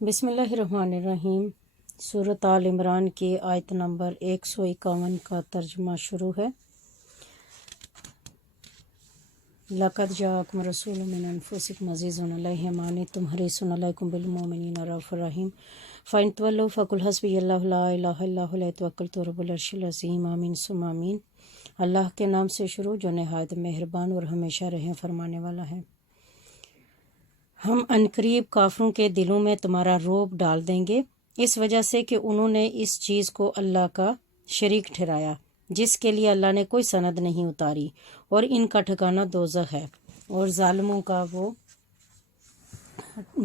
بسم اللہ الرحمن الرحیم۔ سورۃ آل عمران کی آیت نمبر 151 کا ترجمہ شروع ہے۔ لقد جاءکم رسول من انفسکم عزیز علیہ ما عنتم حریص علیکم بالمؤمنین رؤوف رحیم فإن تولوا فقل حسبی اللہ لا الہ الا هو علیہ توکلت رب العرش العظیم آمین ثم آمین۔ اللہ کے نام سے شروع جو نہایت مہربان اور ہمیشہ رحم فرمانے والا ہے۔ ہم عنقریب کافروں کے دلوں میں تمہارا رعب ڈال دیں گے اس وجہ سے کہ انہوں نے اس چیز کو اللہ کا شریک ٹھہرایا جس کے لیے اللہ نے کوئی سند نہیں اتاری، اور ان کا ٹھکانہ دوزخ ہے اور ظالموں کا وہ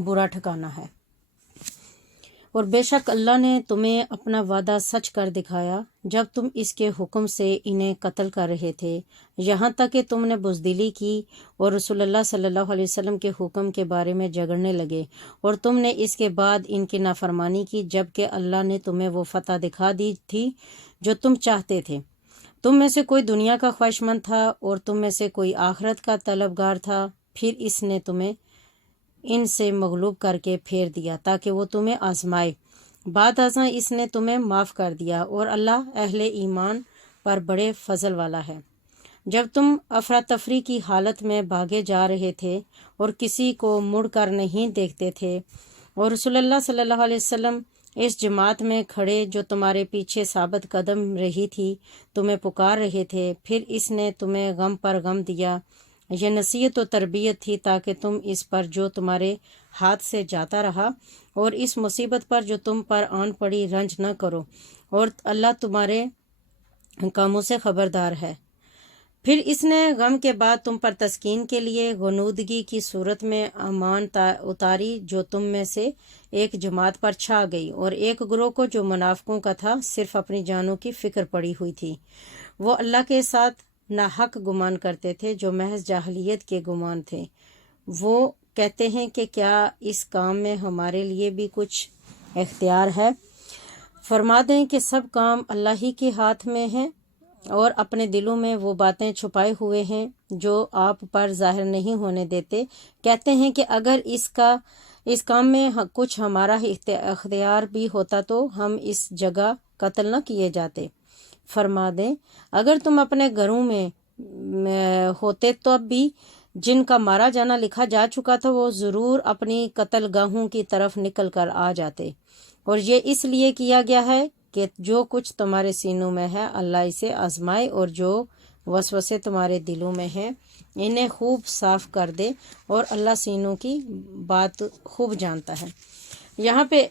برا ٹھکانہ ہے۔ اور بے شک اللہ نے تمہیں اپنا وعدہ سچ کر دکھایا جب تم اس کے حکم سے انہیں قتل کر رہے تھے، یہاں تک کہ تم نے بزدلی کی اور رسول اللہ صلی اللہ علیہ وسلم کے حکم کے بارے میں جھگڑنے لگے، اور تم نے اس کے بعد ان کی نافرمانی کی جبکہ اللہ نے تمہیں وہ فتح دکھا دی تھی جو تم چاہتے تھے۔ تم میں سے کوئی دنیا کا خواہشمند تھا اور تم میں سے کوئی آخرت کا طلبگار تھا، پھر اس نے تمہیں ان سے مغلوب کر کے پھیر دیا تاکہ وہ تمہیں آزمائے۔ بعد ازاں اس نے تمہیں معاف کر دیا، اور اللہ اہل ایمان پر بڑے فضل والا ہے۔ جب تم افراتفری کی حالت میں بھاگے جا رہے تھے اور کسی کو مڑ کر نہیں دیکھتے تھے، اور رسول اللہ صلی اللہ علیہ وسلم اس جماعت میں کھڑے جو تمہارے پیچھے ثابت قدم رہی تھی تمہیں پکار رہے تھے، پھر اس نے تمہیں غم پر غم دیا۔ یہ نصیحت و تربیت تھی تاکہ تم اس پر جو تمہارے ہاتھ سے جاتا رہا اور اس مصیبت پر جو تم پر آن پڑی رنج نہ کرو، اور اللہ تمہارے کاموں سے خبردار ہے۔ پھر اس نے غم کے بعد تم پر تسکین کے لیے غنودگی کی صورت میں امان اتاری جو تم میں سے ایک جماعت پر چھا گئی، اور ایک گروہ کو جو منافقوں کا تھا صرف اپنی جانوں کی فکر پڑی ہوئی تھی۔ وہ اللہ کے ساتھ ناحق گمان کرتے تھے جو محض جاہلیت کے گمان تھے۔ وہ کہتے ہیں کہ کیا اس کام میں ہمارے لیے بھی کچھ اختیار ہے؟ فرما دیں کہ سب کام اللہ ہی کے ہاتھ میں ہیں، اور اپنے دلوں میں وہ باتیں چھپائے ہوئے ہیں جو آپ پر ظاہر نہیں ہونے دیتے۔ کہتے ہیں کہ اگر اس کام میں کچھ ہمارا اختیار بھی ہوتا تو ہم اس جگہ قتل نہ کیے جاتے۔ فرما دیں اگر تم اپنے گھروں میں ہوتے تو اب بھی جن کا مارا جانا لکھا جا چکا تھا وہ ضرور اپنی قتل گاہوں کی طرف نکل کر آ جاتے، اور یہ اس لیے کیا گیا ہے کہ جو کچھ تمہارے سینوں میں ہے اللہ اسے آزمائے، اور جو وسوسے تمہارے دلوں میں ہیں انہیں خوب صاف کر دے، اور اللہ سینوں کی بات خوب جانتا ہے۔ یہاں پہ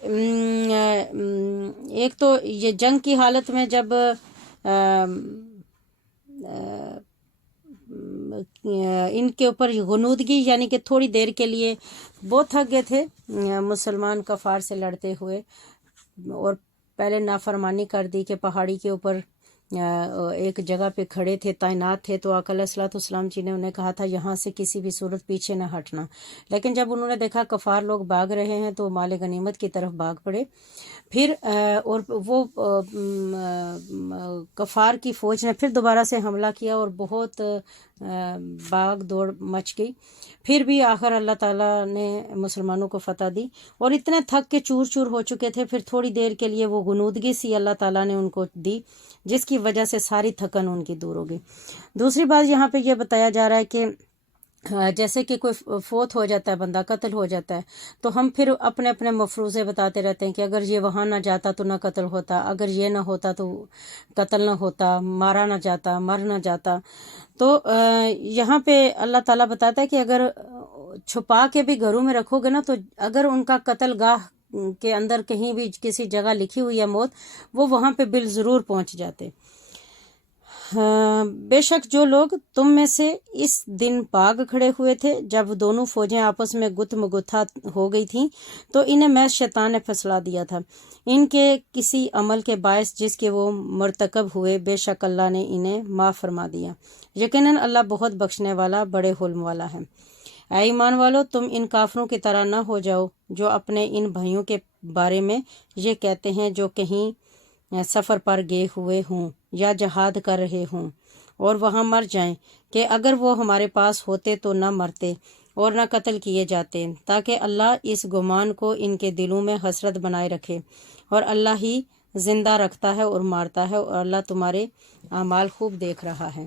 ایک تو یہ جنگ کی حالت میں جب ان کے اوپر غنودگی یعنی کہ تھوڑی دیر کے لیے بہت تھک گئے تھے مسلمان کفار سے لڑتے ہوئے، اور پہلے نافرمانی کر دی کہ پہاڑی کے اوپر ایک جگہ پہ کھڑے تھے، تعینات تھے، تو آقا علیہ الصلوۃ والسلام جی نے انہیں کہا تھا یہاں سے کسی بھی صورت پیچھے نہ ہٹنا، لیکن جب انہوں نے دیکھا کفار لوگ بھاگ رہے ہیں تو مال غنیمت کی طرف بھاگ پڑے۔ پھر اور وہ کفار کی فوج نے پھر دوبارہ سے حملہ کیا اور بہت بھاگ دوڑ مچ گئی۔ پھر بھی آخر اللہ تعالیٰ نے مسلمانوں کو فتح دی، اور اتنے تھک کے چور چور ہو چکے تھے، پھر تھوڑی دیر کے لیے وہ غنودگی سی اللہ تعالیٰ نے ان کو دی جس کی وجہ سے ساری تھکن ان کی دور ہو گئی۔ دوسری بات یہاں پہ یہ بتایا جا رہا ہے کہ جیسے کہ کوئی فوت ہو جاتا ہے، بندہ قتل ہو جاتا ہے، تو ہم پھر اپنے اپنے مفروضے بتاتے رہتے ہیں کہ اگر یہ وہاں نہ جاتا تو نہ قتل ہوتا، اگر یہ نہ ہوتا تو قتل نہ ہوتا، مارا نہ جاتا، مر نہ جاتا۔ تو یہاں پہ اللہ تعالیٰ بتاتا ہے کہ اگر چھپا کے بھی گھروں میں رکھو گے نا، تو اگر ان کا قتل گاہ کے اندر کہیں بھی کسی جگہ لکھی ہوئی ہے موت، وہ وہاں پہ بالضرور پہنچ جاتے۔ بے شک جو لوگ تم میں سے اس دن بھاگ کھڑے ہوئے تھے جب دونوں فوجیں آپس میں گت مگتھا ہو گئی تھیں، تو انہیں محض شیطان نے پھسلا دیا تھا ان کے کسی عمل کے باعث جس کے وہ مرتکب ہوئے، بے شک اللہ نے انہیں معاف فرما دیا، یقیناً اللہ بہت بخشنے والا بڑے حلم والا ہے۔ اے ایمان والو، تم ان کافروں کی طرح نہ ہو جاؤ جو اپنے ان بھائیوں کے بارے میں یہ کہتے ہیں جو کہیں سفر پر گئے ہوئے ہوں یا جہاد کر رہے ہوں اور وہاں مر جائیں کہ اگر وہ ہمارے پاس ہوتے تو نہ مرتے، اور نہ قتل کیے جاتے، تاکہ اللہ اس گمان کو ان کے دلوں میں حسرت بنائے رکھے، اور اللہ ہی زندہ رکھتا ہے اور مارتا ہے، اور اللہ تمہارے اعمال خوب دیکھ رہا ہے۔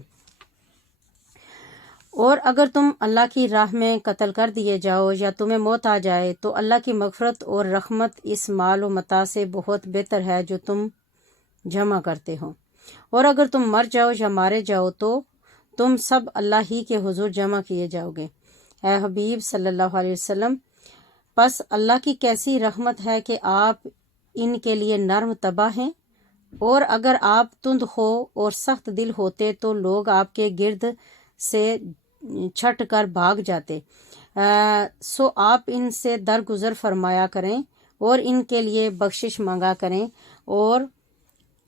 اور اگر تم اللہ کی راہ میں قتل کر دیے جاؤ یا تمہیں موت آ جائے تو اللہ کی مغفرت اور رحمت اس مال و متاع سے بہت بہتر ہے جو تم جمع کرتے ہو۔ اور اگر تم مر جاؤ یا مارے جاؤ تو تم سب اللہ ہی کے حضور جمع کیے جاؤ گے۔ اے حبیب صلی اللہ علیہ وسلم، پس اللہ کی کیسی رحمت ہے کہ آپ ان کے لیے نرم طبع ہیں، اور اگر آپ تند ہو اور سخت دل ہوتے تو لوگ آپ کے گرد سے چھٹ کر بھاگ جاتے۔ سو آپ ان سے درگزر فرمایا کریں اور ان کے لیے بخشش مانگا کریں، اور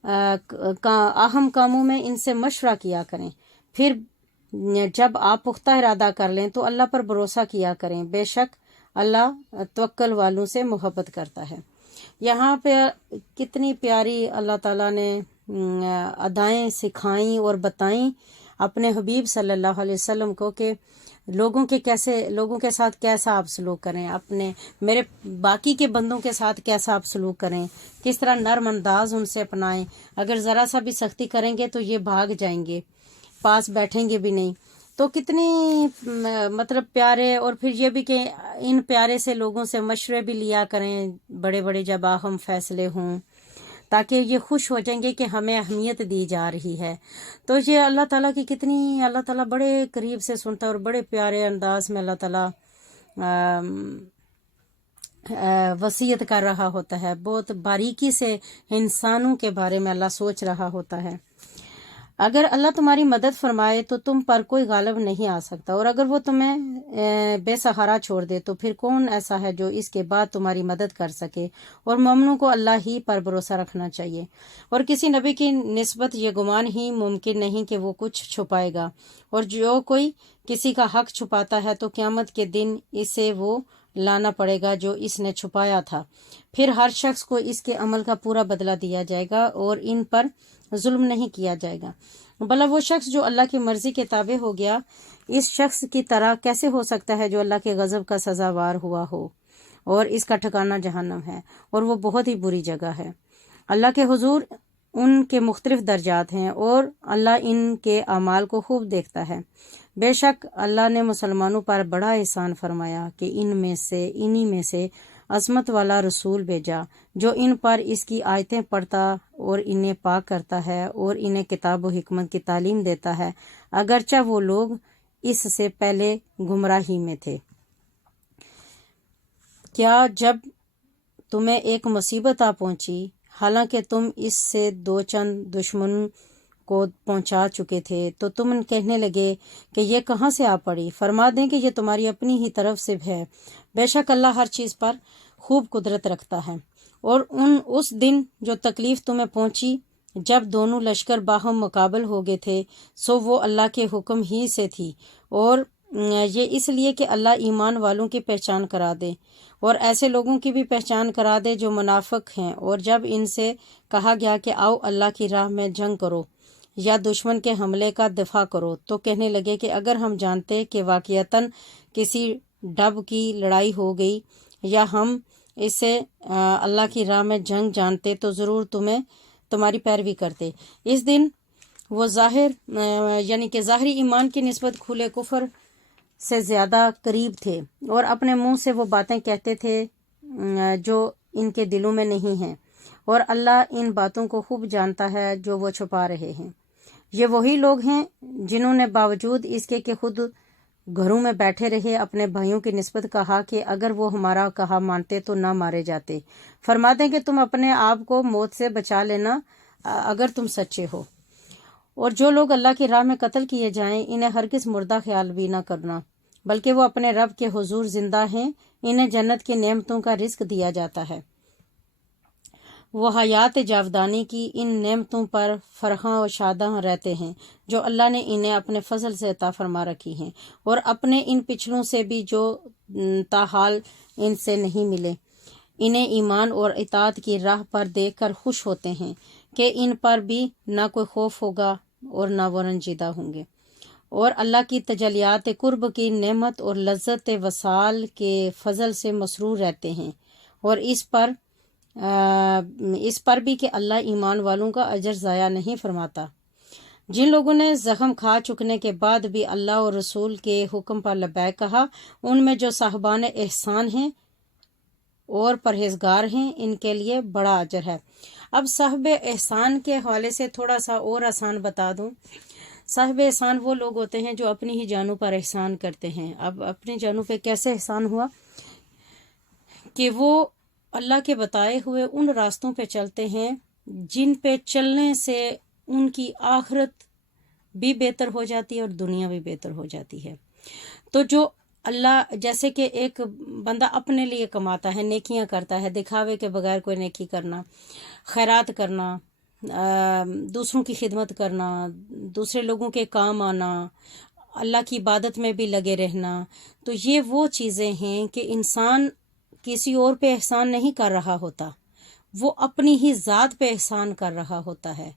اہم کاموں میں ان سے مشورہ کیا کریں۔ پھر جب آپ پختہ ارادہ کر لیں تو اللہ پر بھروسہ کیا کریں، بے شک اللہ توکل والوں سے محبت کرتا ہے۔ یہاں پہ کتنی پیاری اللہ تعالیٰ نے ادائیں سکھائیں اور بتائیں اپنے حبیب صلی اللہ علیہ وسلم کو کہ لوگوں کے ساتھ کیسا آپ سلوک کریں، میرے باقی کے بندوں کے ساتھ کیسا آپ سلوک کریں، کس طرح نرم انداز ان سے اپنائیں۔ اگر ذرا سا بھی سختی کریں گے تو یہ بھاگ جائیں گے، پاس بیٹھیں گے بھی نہیں۔ تو کتنی مطلب پیارے، اور پھر یہ بھی کہ ان پیارے سے لوگوں سے مشورے بھی لیا کریں بڑے بڑے جب اہم فیصلے ہوں، تاکہ یہ خوش ہو جائیں گے کہ ہمیں اہمیت دی جا رہی ہے۔ تو یہ اللہ تعالیٰ کی کتنی، اللہ تعالیٰ بڑے قریب سے سنتا ہے، اور بڑے پیارے انداز میں اللہ تعالیٰ وصیت کر رہا ہوتا ہے، بہت باریکی سے انسانوں کے بارے میں اللہ سوچ رہا ہوتا ہے۔ اگر اللہ تمہاری مدد فرمائے تو تم پر کوئی غالب نہیں آ سکتا، اور اگر وہ تمہیں بے سہارا چھوڑ دے تو پھر کون ایسا ہے جو اس کے بعد تمہاری مدد کر سکے۔ اور مومنوں کو اللہ ہی پر بھروسہ رکھنا چاہیے، اور کسی نبی کی نسبت یہ گمان ہی ممکن نہیں کہ وہ کچھ چھپائے گا، اور جو کوئی کسی کا حق چھپاتا ہے تو قیامت کے دن اسے وہ لانا پڑے گا جو اس نے چھپایا تھا، پھر ہر شخص کو اس کے عمل کا پورا بدلہ دیا جائے گا، اور ان پر ظلم نہیں کیا جائے گا۔ بھلا وہ شخص جو اللہ کی مرضی کے تابع ہو گیا اس شخص کی طرح کیسے ہو سکتا ہے جو اللہ کے غضب کا سزاوار ہوا ہو، اور اس کا ٹھکانہ جہنم ہے، اور وہ بہت ہی بری جگہ ہے۔ اللہ کے حضور ان کے مختلف درجات ہیں، اور اللہ ان کے اعمال کو خوب دیکھتا ہے۔ بے شک اللہ نے مسلمانوں پر بڑا احسان فرمایا کہ انہی میں سے عظمت والا رسول بھیجا جو ان پر اس کی آیتیں پڑھتا اور انہیں پاک کرتا ہے اور انہیں کتاب و حکمت کی تعلیم دیتا ہے، اگرچہ وہ لوگ اس سے پہلے گمراہی میں تھے۔ کیا جب تمہیں ایک مصیبت آ پہنچی حالانکہ تم اس سے دو چند دشمن کو پہنچا چکے تھے تو تم کہنے لگے کہ یہ کہاں سے آ پڑی؟ فرما دیں کہ یہ تمہاری اپنی ہی طرف سے ہے، بے شک اللہ ہر چیز پر خوب قدرت رکھتا ہے۔ اور اس دن جو تکلیف تمہیں پہنچی جب دونوں لشکر باہم مقابل ہو گئے تھے، سو وہ اللہ کے حکم ہی سے تھی، اور یہ اس لیے کہ اللہ ایمان والوں کی پہچان کرا دے اور ایسے لوگوں کی بھی پہچان کرا دے جو منافق ہیں۔ اور جب ان سے کہا گیا کہ آؤ اللہ کی راہ میں جنگ کرو یا دشمن کے حملے کا دفاع کرو، تو کہنے لگے کہ اگر ہم جانتے کہ واقعتاً کسی ڈب کی لڑائی ہو گئی یا ہم اسے اللہ کی راہ میں جنگ جانتے تو ضرور تمہاری پیروی کرتے۔ اس دن وہ یعنی کہ ظاہری ایمان کی نسبت کھلے کفر سے زیادہ قریب تھے، اور اپنے منہ سے وہ باتیں کہتے تھے جو ان کے دلوں میں نہیں ہیں، اور اللہ ان باتوں کو خوب جانتا ہے جو وہ چھپا رہے ہیں۔ یہ وہی لوگ ہیں جنہوں نے باوجود اس کے کہ خود گھروں میں بیٹھے رہے اپنے بھائیوں کی نسبت کہا کہ اگر وہ ہمارا کہا مانتے تو نہ مارے جاتے۔ فرما دیں کہ تم اپنے آپ کو موت سے بچا لینا اگر تم سچے ہو۔ اور جو لوگ اللہ کی راہ میں قتل کیے جائیں انہیں ہرگز مردہ خیال بھی نہ کرنا، بلکہ وہ اپنے رب کے حضور زندہ ہیں، انہیں جنت کی نعمتوں کا رزق دیا جاتا ہے، وہ حیات جاودانی کی ان نعمتوں پر فرحاں و شاداں رہتے ہیں جو اللہ نے انہیں اپنے فضل سے عطا فرما رکھی ہیں، اور اپنے ان پچھلوں سے بھی جو تاحال ان سے نہیں ملے، انہیں ایمان اور اطاعت کی راہ پر دیکھ کر خوش ہوتے ہیں کہ ان پر بھی نہ کوئی خوف ہوگا اور نہ وہ رنجیدہ ہوں گے۔ اور اللہ کی تجلیات قرب کی نعمت اور لذت وصال کے فضل سے مسرور رہتے ہیں، اور اس پر بھی کہ اللہ ایمان والوں کا اجر ضائع نہیں فرماتا۔ جن لوگوں نے زخم کھا چکنے کے بعد بھی اللہ اور رسول کے حکم پر لبیک کہا، ان میں جو صاحبان احسان ہیں اور پرہیزگار ہیں، ان کے لیے بڑا اجر ہے۔ اب صاحب احسان کے حوالے سے تھوڑا سا اور آسان بتا دوں۔ صاحب احسان وہ لوگ ہوتے ہیں جو اپنی ہی جانوں پر احسان کرتے ہیں۔ اب اپنی جانوں پہ کیسے احسان ہوا کہ وہ اللہ کے بتائے ہوئے ان راستوں پہ چلتے ہیں جن پہ چلنے سے ان کی آخرت بھی بہتر ہو جاتی ہے اور دنیا بھی بہتر ہو جاتی ہے۔ تو جو اللہ، جیسے کہ ایک بندہ اپنے لیے کماتا ہے، نیکیاں کرتا ہے، دکھاوے کے بغیر کوئی نیکی کرنا، خیرات کرنا، دوسروں کی خدمت کرنا، دوسرے لوگوں کے کام آنا، اللہ کی عبادت میں بھی لگے رہنا، تو یہ وہ چیزیں ہیں کہ انسان کسی اور پہ احسان نہیں کر رہا ہوتا، وہ اپنی ہی ذات پہ احسان کر رہا ہوتا ہے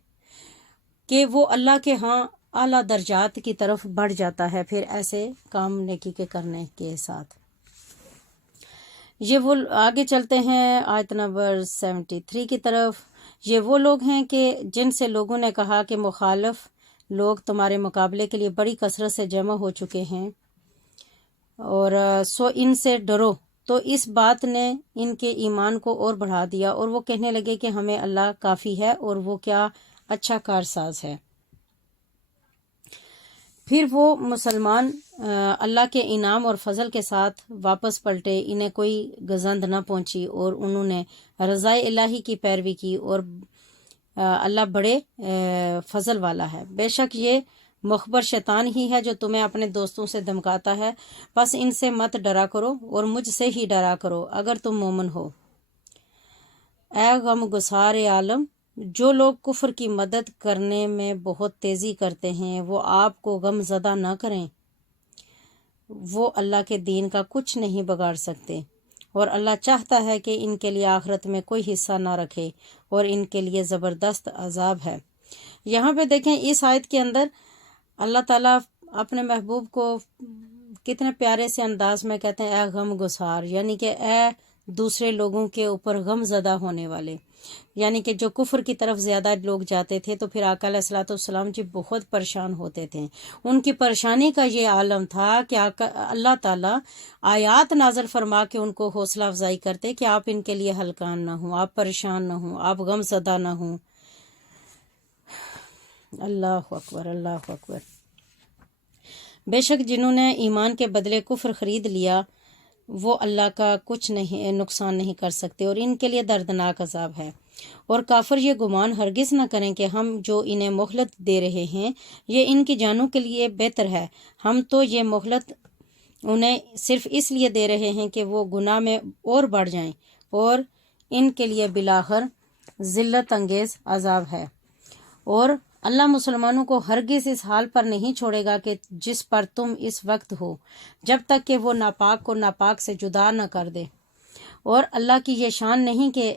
کہ وہ اللہ کے ہاں اعلیٰ درجات کی طرف بڑھ جاتا ہے پھر ایسے کام نیکی کے کرنے کے ساتھ۔ یہ وہ آگے چلتے ہیں آیت نمبر 73 کی طرف۔ یہ وہ لوگ ہیں کہ جن سے لوگوں نے کہا کہ مخالف لوگ تمہارے مقابلے کے لیے بڑی کثرت سے جمع ہو چکے ہیں، اور سو ان سے ڈرو، تو اس بات نے ان کے ایمان کو اور بڑھا دیا، اور وہ کہنے لگے کہ ہمیں اللہ کافی ہے اور وہ کیا اچھا کارساز ہے۔ پھر وہ مسلمان اللہ کے انعام اور فضل کے ساتھ واپس پلٹے، انہیں کوئی گزند نہ پہنچی اور انہوں نے رضائے الہی کی پیروی کی، اور اللہ بڑے فضل والا ہے۔ بے شک یہ مخبر شیطان ہی ہے جو تمہیں اپنے دوستوں سے دھمکاتا ہے، بس ان سے مت ڈرا کرو اور مجھ سے ہی ڈرا کرو اگر تم مومن ہو۔ اے غم گسار عالم، جو لوگ کفر کی مدد کرنے میں بہت تیزی کرتے ہیں وہ آپ کو غم زدہ نہ کریں، وہ اللہ کے دین کا کچھ نہیں بگاڑ سکتے، اور اللہ چاہتا ہے کہ ان کے لیے آخرت میں کوئی حصہ نہ رکھے اور ان کے لیے زبردست عذاب ہے۔ یہاں پہ دیکھیں اس آیت کے اندر اللہ تعالیٰ اپنے محبوب کو کتنے پیارے سے انداز میں کہتے ہیں اے غم گسار، یعنی کہ اے دوسرے لوگوں کے اوپر غم زدہ ہونے والے، یعنی کہ جو کفر کی طرف زیادہ لوگ جاتے تھے تو پھر آقا علیہ الصلوۃ والسلام جی بہت پریشان ہوتے تھے۔ ان کی پریشانی کا یہ عالم تھا کہ اللہ تعالیٰ آیات نازل فرما کے ان کو حوصلہ افزائی کرتے کہ آپ ان کے لیے ہلکان نہ ہوں، آپ پریشان نہ ہوں، آپ غم زدہ نہ ہوں۔ اللہ اکبر، اللہ اکبر۔ بے شک جنہوں نے ایمان کے بدلے کفر خرید لیا وہ اللہ کا کچھ نہیں نقصان نہیں کر سکتے، اور ان کے لیے دردناک عذاب ہے۔ اور کافر یہ گمان ہرگز نہ کریں کہ ہم جو انہیں مہلت دے رہے ہیں یہ ان کی جانوں کے لیے بہتر ہے، ہم تو یہ مہلت انہیں صرف اس لیے دے رہے ہیں کہ وہ گناہ میں اور بڑھ جائیں، اور ان کے لیے بالآخر ذلت انگیز عذاب ہے۔ اور اللہ مسلمانوں کو ہرگز اس حال پر نہیں چھوڑے گا کہ جس پر تم اس وقت ہو، جب تک کہ وہ ناپاک کو ناپاک سے جدا نہ کر دے۔ اور اللہ کی یہ شان نہیں کہ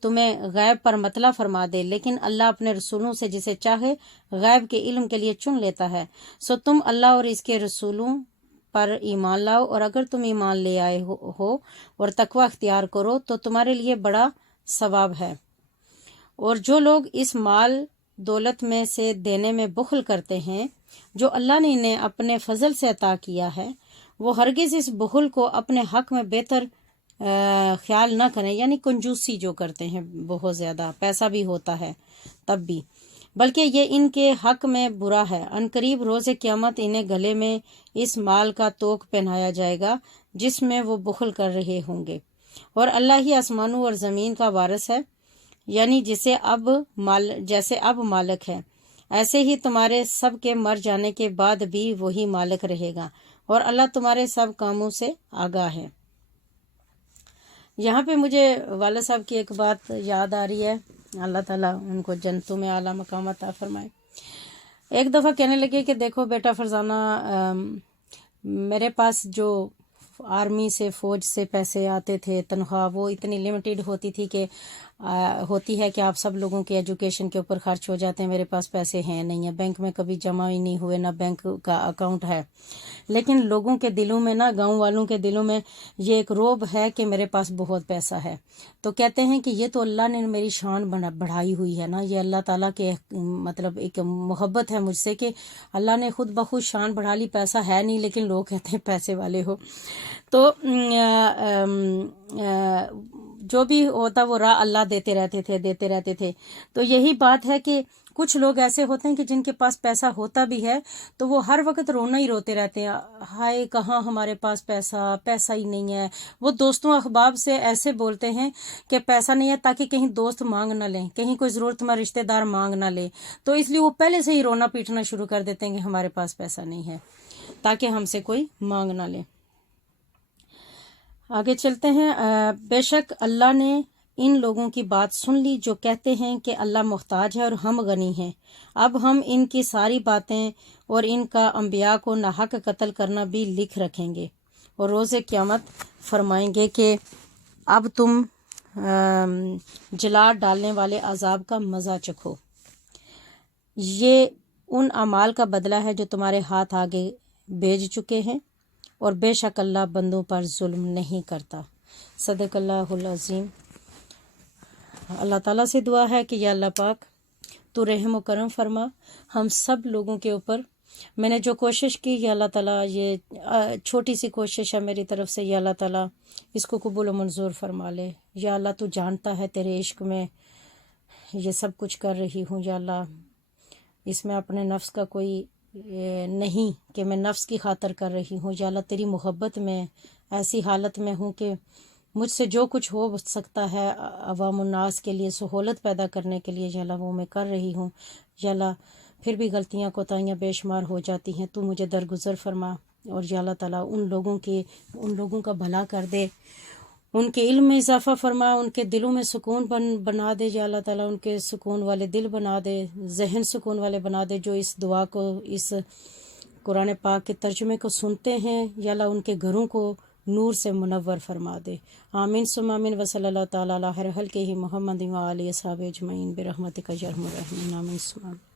تمہیں غیب پر مطلع فرما دے، لیکن اللہ اپنے رسولوں سے جسے چاہے غیب کے علم کے لیے چن لیتا ہے۔ سو تم اللہ اور اس کے رسولوں پر ایمان لاؤ، اور اگر تم ایمان لے آئے ہو اور تقوی اختیار کرو تو تمہارے لیے بڑا ثواب ہے۔ اور جو لوگ اس مال دولت میں سے دینے میں بخل کرتے ہیں جو اللہ نے انہیں اپنے فضل سے عطا کیا ہے، وہ ہرگز اس بخل کو اپنے حق میں بہتر خیال نہ کریں، یعنی کنجوسی جو کرتے ہیں بہت زیادہ، پیسہ بھی ہوتا ہے تب بھی، بلکہ یہ ان کے حق میں برا ہے۔ عنقریب روز قیامت انہیں گلے میں اس مال کا توق پہنایا جائے گا جس میں وہ بخل کر رہے ہوں گے، اور اللہ ہی آسمانوں اور زمین کا وارث ہے، یعنی جیسے اب مالک ہے، ایسے ہی تمہارے سب کے مر جانے کے بعد بھی وہی مالک رہے گا، اور اللہ تمہارے سب کاموں سے آگاہ ہے۔ یہاں پہ مجھے والد صاحب کی ایک بات یاد آ رہی ہے، اللہ تعالیٰ ان کو جنتوں میں اعلیٰ مقام عطا فرمائے۔ ایک دفعہ کہنے لگے کہ دیکھو بیٹا فرزانہ، میرے پاس جو آرمی سے فوج سے پیسے آتے تھے، تنخواہ وہ اتنی لمیٹیڈ ہوتی تھی کہ ہوتی ہے کہ آپ سب لوگوں کے ایجوکیشن کے اوپر خرچ ہو جاتے ہیں، میرے پاس پیسے ہیں نہیں ہیں، بینک میں کبھی جمع ہی نہیں ہوئے، نہ بینک کا اکاؤنٹ ہے، لیکن لوگوں کے دلوں میں، نا گاؤں والوں کے دلوں میں یہ ایک روب ہے کہ میرے پاس بہت پیسہ ہے۔ تو کہتے ہیں کہ یہ تو اللہ نے میری شان بڑھائی ہوئی ہے نا، یہ اللہ تعالیٰ کے مطلب ایک محبت ہے مجھ سے کہ اللہ نے خود بخود شان بڑھا لی، پیسہ ہے نہیں لیکن لوگ کہتے ہیں پیسے والے ہو۔ تو جو بھی ہوتا وہ راہ اللہ دیتے رہتے تھے۔ تو یہی بات ہے کہ کچھ لوگ ایسے ہوتے ہیں کہ جن کے پاس پیسہ ہوتا بھی ہے تو وہ ہر وقت رونا ہی روتے رہتے ہیں، ہائے کہاں ہمارے پاس پیسہ ہی نہیں ہے۔ وہ دوستوں احباب سے ایسے بولتے ہیں کہ پیسہ نہیں ہے تاکہ کہیں دوست مانگ نہ لیں، کہیں کوئی ضرورت مند رشتہ دار مانگ نہ لے، تو اس لیے وہ پہلے سے ہی رونا پیٹنا شروع کر دیتے ہیں کہ ہمارے پاس پیسہ نہیں ہے تاکہ ہم سے کوئی مانگ نہ لے۔ آگے چلتے ہیں۔ بے شک اللہ نے ان لوگوں کی بات سن لی جو کہتے ہیں کہ اللہ محتاج ہے اور ہم غنی ہیں۔ اب ہم ان کی ساری باتیں اور ان کا انبیاء کو ناحق قتل کرنا بھی لکھ رکھیں گے، اور روز قیامت فرمائیں گے کہ اب تم جلا ڈالنے والے عذاب کا مزہ چکھو۔ یہ ان اعمال کا بدلہ ہے جو تمہارے ہاتھ آگے بھیج چکے ہیں، اور بے شک اللہ بندوں پر ظلم نہیں کرتا۔ صدق اللہ العظیم۔ اللہ تعالیٰ سے دعا ہے کہ یا اللہ پاک تو رحم و کرم فرما ہم سب لوگوں کے اوپر۔ میں نے جو کوشش کی یا اللہ تعالیٰ، یہ چھوٹی سی کوشش ہے میری طرف سے، یا اللہ تعالیٰ اس کو قبول و منظور فرما لے۔ یا اللہ تو جانتا ہے تیرے عشق میں یہ سب کچھ کر رہی ہوں، یا اللہ اس میں اپنے نفس کا کوئی نہیں کہ میں نفس کی خاطر کر رہی ہوں، یا اللہ تیری محبت میں ایسی حالت میں ہوں کہ مجھ سے جو کچھ ہو سکتا ہے عوام الناس کے لیے سہولت پیدا کرنے کے لیے، یا اللہ وہ میں کر رہی ہوں۔ یا اللہ پھر بھی غلطیاں کوتاہیاں بے شمار ہو جاتی ہیں، تو مجھے درگزر فرما، اور یا اللہ تعالیٰ ان لوگوں کا بھلا کر دے، ان کے علم میں اضافہ فرما، ان کے دلوں میں سکون بنا دے، یا اللہ تعالیٰ ان کے سکون والے دل بنا دے، ذہن سکون والے بنا دے، جو اس دعا کو، اس قرآن پاک کے ترجمے کو سنتے ہیں، یا اللہ ان کے گھروں کو نور سے منور فرما دے۔ آمین ثم آمین، وصلی اللہ تعالیٰ علی خیر خلقہ محمد و آلہ اصحابہ اجمعین برحمتک یا ارحم الراحمین، آمین ثم آمین۔